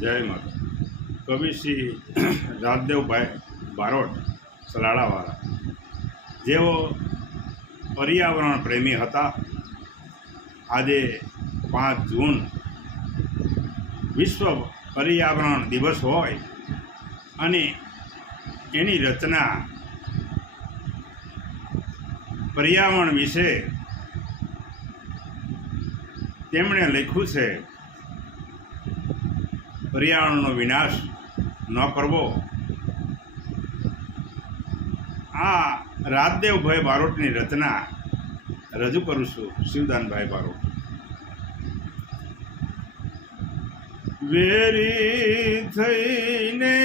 જય માતા. કવિ શ્રી રાજદેવભાઈ બારોટ સલાડાવાળા જેઓ પર્યાવરણ પ્રેમી હતા, આજે પાંચ જૂન વિશ્વ પર્યાવરણ દિવસ હોય અને એની રચના પર્યાવરણ વિશે તેમણે લખ્યું છે. પર્યાવરણનો વિનાશ ન કરવો. આ રાજદેવભાઈ બારોટની રચના રજૂ કરું છું શિવદાનભાઈ બારોટ. વેરી થઈને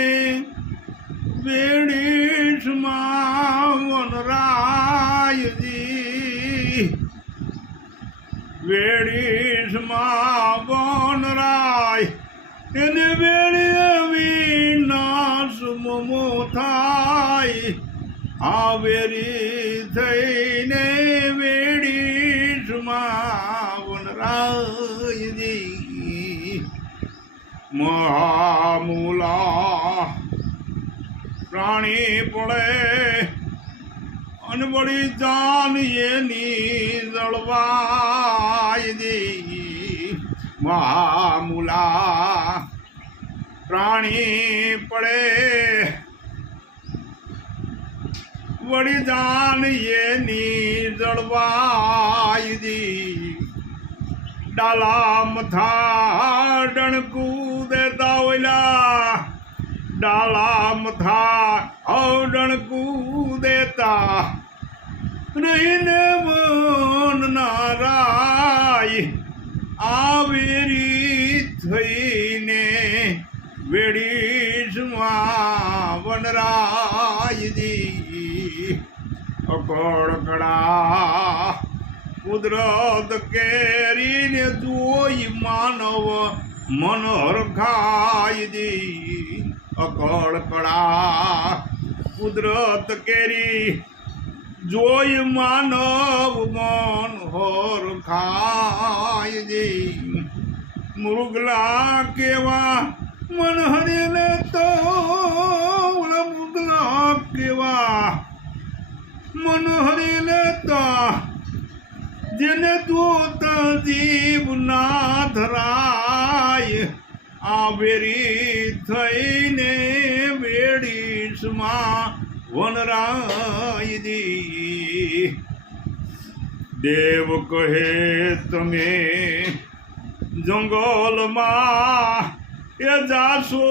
વેડીશમાં વનરાયજી વેડીશમાં વનરાય એને વેળવી નાશ મમો થાય. આવેરી થઈને વેડીશમાં વનરાયજી મહામુલા પ્રાણી પડે, અનબળી જાન એની જળવાય દે. મહામૂલા પ્રાણી પડે. વળી જાન એની જળવાય દી ડાલા મથા ડણકું દેતા ઓલા ડાલા મથા અવડણકું દેતા રહીને મન નારાય. આવેરી થઈને વેડીશમાં વનરાયજી અકળકડા કુદરત કેરીને જોઈ માનવ મન હરખાયજી અકળકડા કુદરત કેરી જોઈ માનવ મન હરખાયજી મૃગલા કેવા મન હરીને તો મુગલા કેવા? મન હરીને તો જેને દૂત જીવ ના ધરાય, આવેરી થઈને વેડીશમાં વનરાય દી. દેવ કહે, તમે જંગલમાં એ જાશો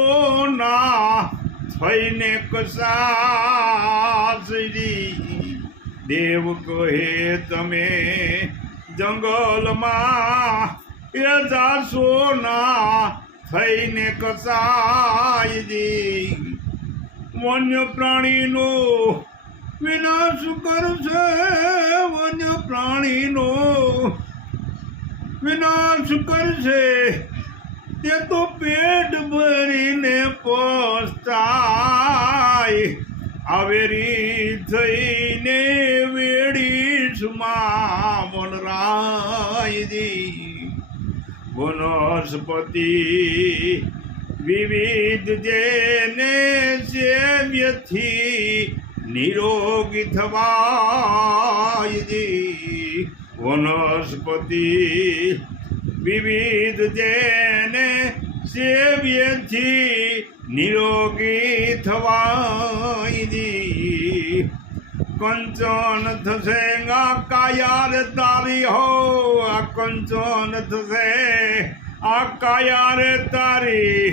ના, થઈને કસાસરી દેવ કહે, તમે જંગલમાં એ જાસો ના, થઈને કસાયજી વન્ય પ્રાણીનો વિનાશ કરશે, વન્ય પ્રાણીનો વિનાશ કરશે. તે તો પેટ ભરીને પોસ્તાય આવેરી થઈને વેડીશમાં વનરાયજી. વનસ્પતિ વિવિધ જેને સેવ્યથી નિરોગી થવાયજી. વનસ્પતિ વિવિધ જેને સેવ્યથી નિરોગી થવાયજી કંચન થશે આ કાયાર તારી હો, આ કંચન થશે આ કાયાર તારી.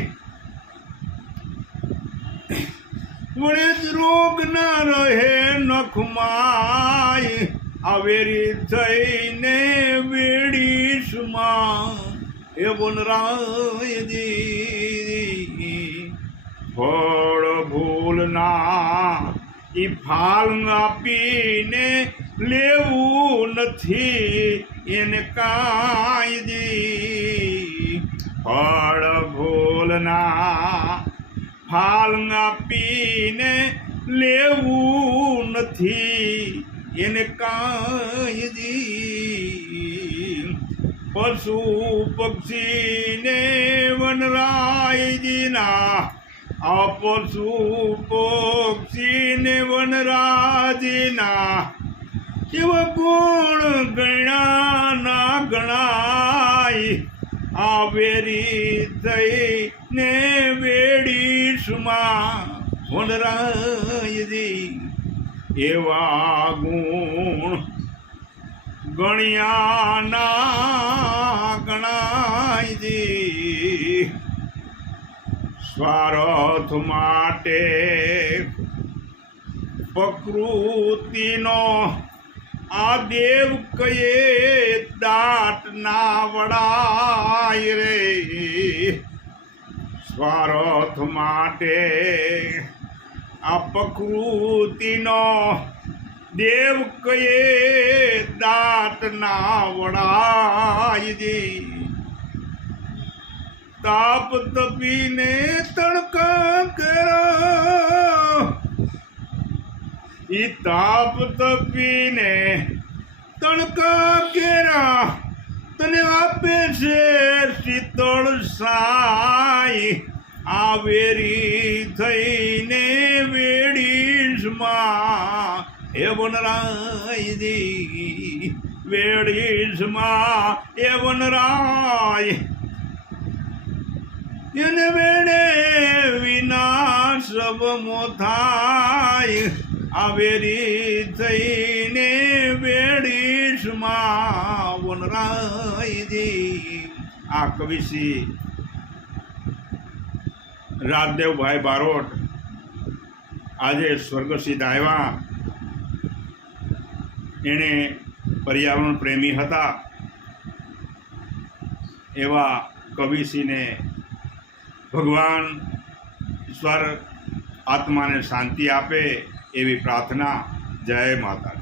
વળે રોગ ન રહે નખમાય આવેરી થઈને વેડીશમાં એ બોનરાયજી ફળ ભૂલના એ ફાલ આપીને લેવું નથી એને કાંઈ દી ફળ ભૂલના ફાલ આપીને લેવું નથી એને કાંઈ પશુ પક્ષીને વનરાયજીના, આ પશુ પક્ષીને વનરાજીના શિવ ગુણ ગણ્યા ના ગણાય, આ વેરી થઈને વેડીશમાં વનરાયજી. એવા ગુણ ગણ્યા ના ગણાયજી. સ્વાર્થ માટે પ્રકૃતિનો આ દેવ કયે દાટ ના વડાય રે. સ્વાર્થ માટે આ પ્રકૃતિનો દેવ કયે દાંત ના વડાય જી. તાપ તપીને તણકા કરો ઈ તાપ તપીને તણકા કેરા તને આપે છે શીતળ સાઈ. આવેરી થઈને વેડીશમાં વનરાયજી વેડીશમાં એ વનરાય એને વેડે વિનાશ મોથાય થાય. આવેરી થઈને વેડીશમાં વનરાયજી. આ કવિશ્રી રાજદેવભાઈ બારોટ આજે સ્વર્ગસિદ્ધ આવ્યા. એણે પર્યાવરણ પ્રેમી હતા એવા કવિશ્રીને ભગવાન ઈશ્વર આત્માને શાંતિ આપે એવી પ્રાર્થના જય માતા